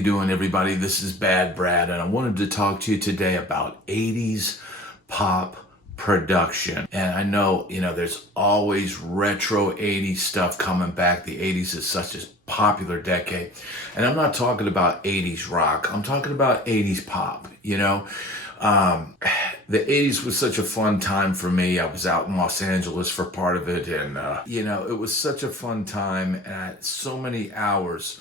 you doing, everybody? This is Bad Brad, and I wanted to talk to you today about 80s pop production. And I know, there's always retro 80s stuff coming back. The 80s is such a popular decade. And I'm not talking about 80s rock. I'm talking about 80s pop, The 80s was such a fun time for me. I was out in Los Angeles for part of it, and it was such a fun time, and I had so many hours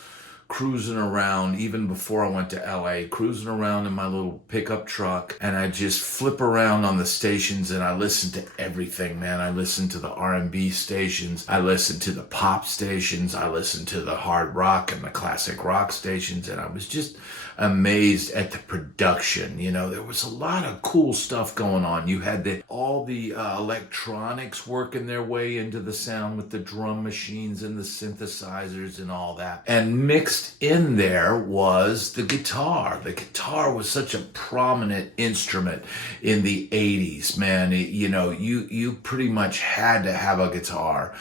cruising around, even before I went to LA, cruising around in my little pickup truck, and I just flip around on the stations and I listen to everything, man. I listen to the R&B stations, I listen to the pop stations, I listen to the hard rock and the classic rock stations, and I was just amazed at the production. There was a lot of cool stuff going on. You had all the electronics working their way into the sound with the drum machines and the synthesizers and all that. And mixed in there was the guitar. The guitar was such a prominent instrument in the 80s, man. You pretty much had to have a guitar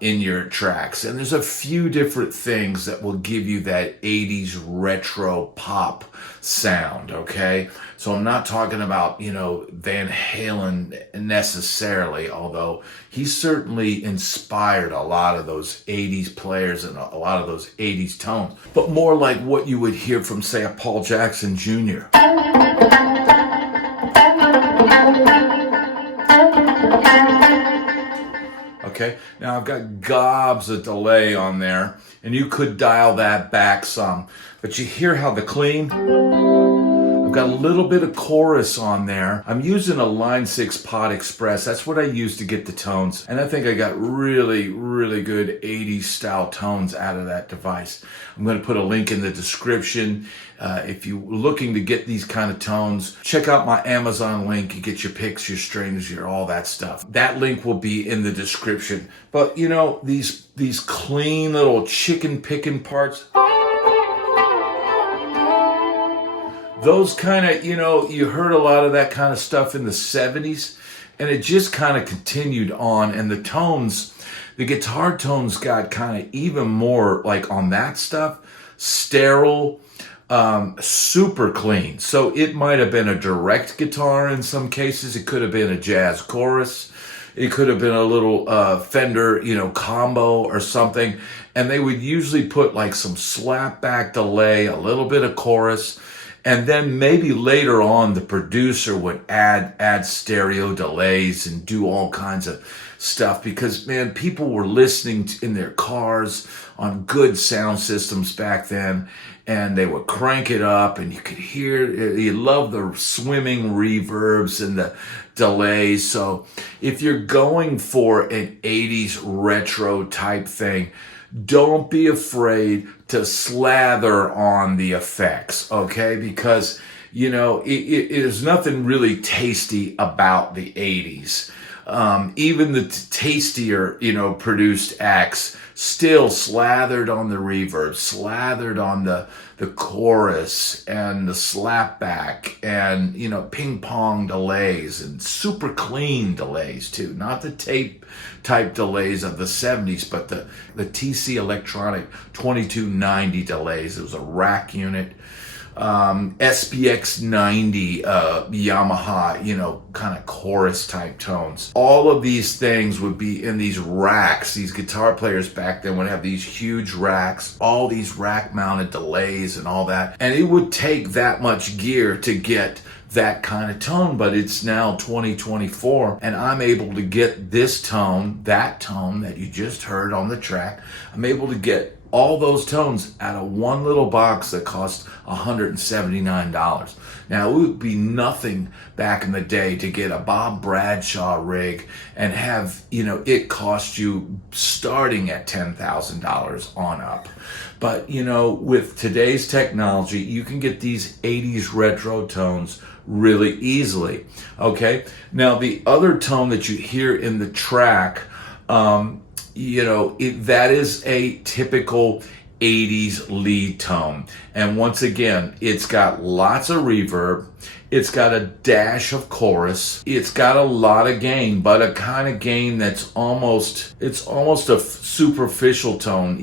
in your tracks. And there's a few different things that will give you that 80s retro pop sound, okay? So I'm not talking about, Van Halen necessarily, although he certainly inspired a lot of those 80s players and a lot of those 80s tones, but more like what you would hear from, say, a Paul Jackson Jr. Okay, now I've got gobs of delay on there, and you could dial that back some, but you hear how the clean? I've got a little bit of chorus on there. I'm using a Line 6 Pod Express. That's what I use to get the tones. And I think I got really, really good 80s style tones out of that device. I'm going to put a link in the description. If you're looking to get these kind of tones, check out my Amazon link. You get your picks, your strings, your all that stuff. That link will be in the description. But these clean little chicken picking parts, those kind of, you heard a lot of that kind of stuff in the 70s, and it just kind of continued on, and the tones, the guitar tones got kind of even more like on that stuff, sterile, super clean. So it might have been a direct guitar in some cases. It could have been a jazz chorus. It could have been a little Fender, combo or something. And they would usually put like some slap back delay, a little bit of chorus, and then maybe later on the producer would add stereo delays and do all kinds of stuff, because, man, people were listening in their cars on good sound systems back then, and they would crank it up and you could hear, you love the swimming reverbs and the delays. So if you're going for an 80s retro type thing, don't be afraid to slather on the effects, okay? Because, it is nothing really tasty about the 80s. Even the tastier, produced acts still slathered on the reverb, slathered on the chorus and the slapback and, ping pong delays and super clean delays too. Not the tape type delays of the 70s, but the TC Electronic 2290 delays. It was a rack unit. SPX 90 Yamaha, kind of chorus type tones. All of these things would be in these racks. These guitar players back then would have these huge racks, all these rack mounted delays and all that. And it would take that much gear to get that kind of tone, but it's now 2024 and I'm able to get this tone, that tone that you just heard on the track. I'm able to get all those tones out of one little box that cost $179. Now, it would be nothing back in the day to get a Bob Bradshaw rig and have, it cost you starting at $10,000 on up. But, with today's technology, you can get these 80s retro tones really easily, okay? Now, the other tone that you hear in the track, that is a typical 80s lead tone. And once again, it's got lots of reverb. It's got a dash of chorus. It's got a lot of gain, but a kind of gain that's almost a superficial tone.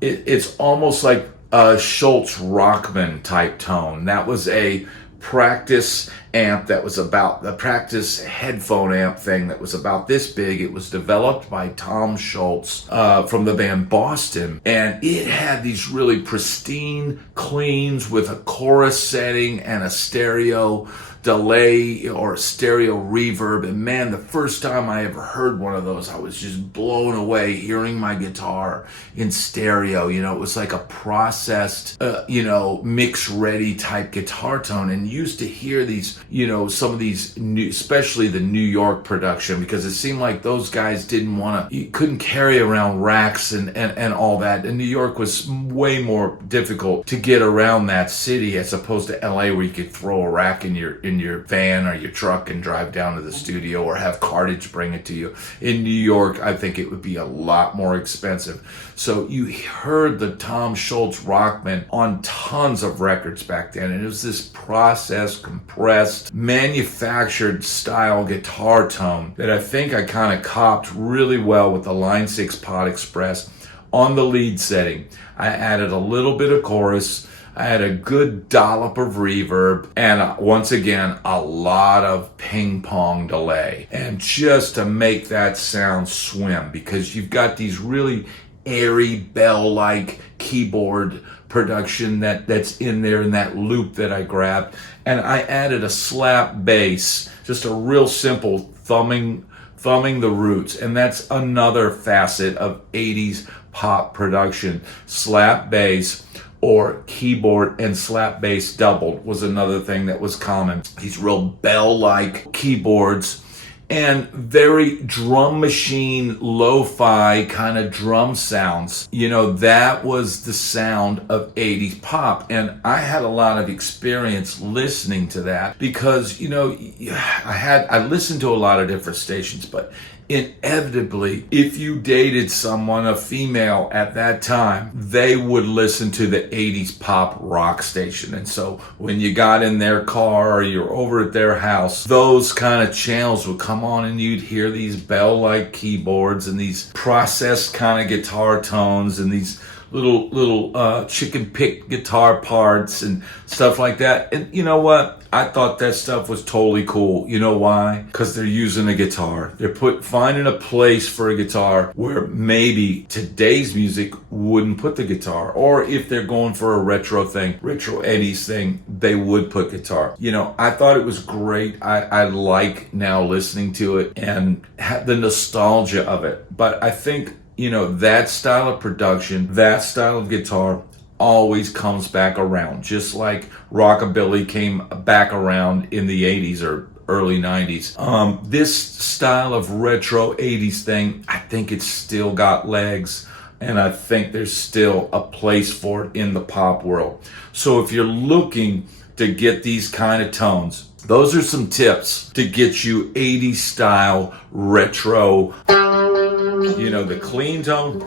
It's almost like a Schultz Rockman type tone. That was a practice amp that was about the practice headphone amp thing that was about this big. It was developed by Tom Schultz from the band Boston, and it had these really pristine cleans with a chorus setting and a stereo delay or stereo reverb. And man, the first time I ever heard one of those, I was just blown away hearing my guitar in stereo. You know, it was like a processed, mix ready type guitar tone. And used to hear these, some of these new, especially the New York production, because it seemed like those guys couldn't carry around racks and all that. And New York was way more difficult to get around that city as opposed to LA, where you could throw a rack in your van or your truck and drive down to the studio, or have cartage bring it to you. In New York, I think it would be a lot more expensive. So you heard the Tom Schultz Rockman on tons of records back then, and it was this processed, compressed, manufactured style guitar tone that I think I kind of copped really well with the Line 6 Pod Express on the lead setting. I added a little bit of chorus, I had a good dollop of reverb, and once again, a lot of ping pong delay. And just to make that sound swim, because you've got these really airy bell-like keyboard production that's in there in that loop that I grabbed. And I added a slap bass, just a real simple thumbing the roots. And that's another facet of 80s pop production. Slap bass, or keyboard and slap bass doubled, was another thing that was common. These real bell-like keyboards and very drum machine, lo-fi kind of drum sounds. That was the sound of 80s pop. And I had a lot of experience listening to that because, I listened to a lot of different stations, but inevitably, if you dated someone, a female at that time, they would listen to the 80s pop rock station. And so when you got in their car or you're over at their house, those kind of channels would come on and you'd hear these bell-like keyboards and these processed kind of guitar tones and these little chicken pick guitar parts and stuff like that. And you know what? I thought that stuff was totally cool. You know why? Because they're using a guitar. They're finding a place for a guitar where maybe today's music wouldn't put the guitar. Or if they're going for a retro 80s thing, they would put guitar. I thought it was great. I like now listening to it and the nostalgia of it. But I think that style of production, that style of guitar always comes back around. Just like rockabilly came back around in the 80s or early 90s. This style of retro 80s thing, I think it's still got legs. And I think there's still a place for it in the pop world. So if you're looking to get these kind of tones, those are some tips to get you 80s style retro, the clean tone,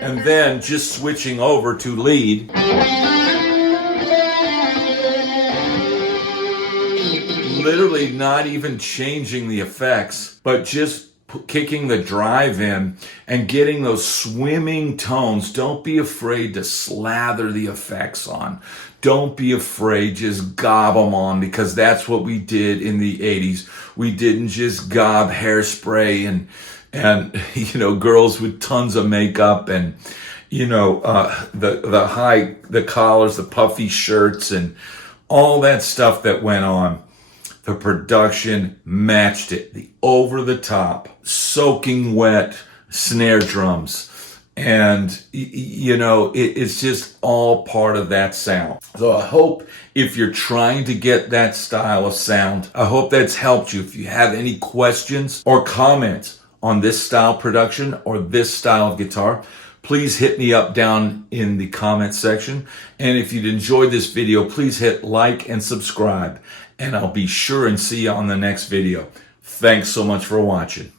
and then just switching over to lead, literally not even changing the effects, but just kicking the drive in and getting those swimming tones. Don't be afraid to slather the effects on. Don't be afraid, just gob them on, because that's what we did in the 80s. We didn't just gob hairspray and girls with tons of makeup and the collars, the puffy shirts, and all that stuff that went on. The production matched it. The over-the-top, soaking wet snare drums. And, it's just all part of that sound. So I hope if you're trying to get that style of sound, I hope that's helped you. If you have any questions or comments on this style production or this style of guitar, please hit me up down in the comment section. And if you'd enjoyed this video, please hit like and subscribe. And I'll be sure and see you on the next video. Thanks so much for watching.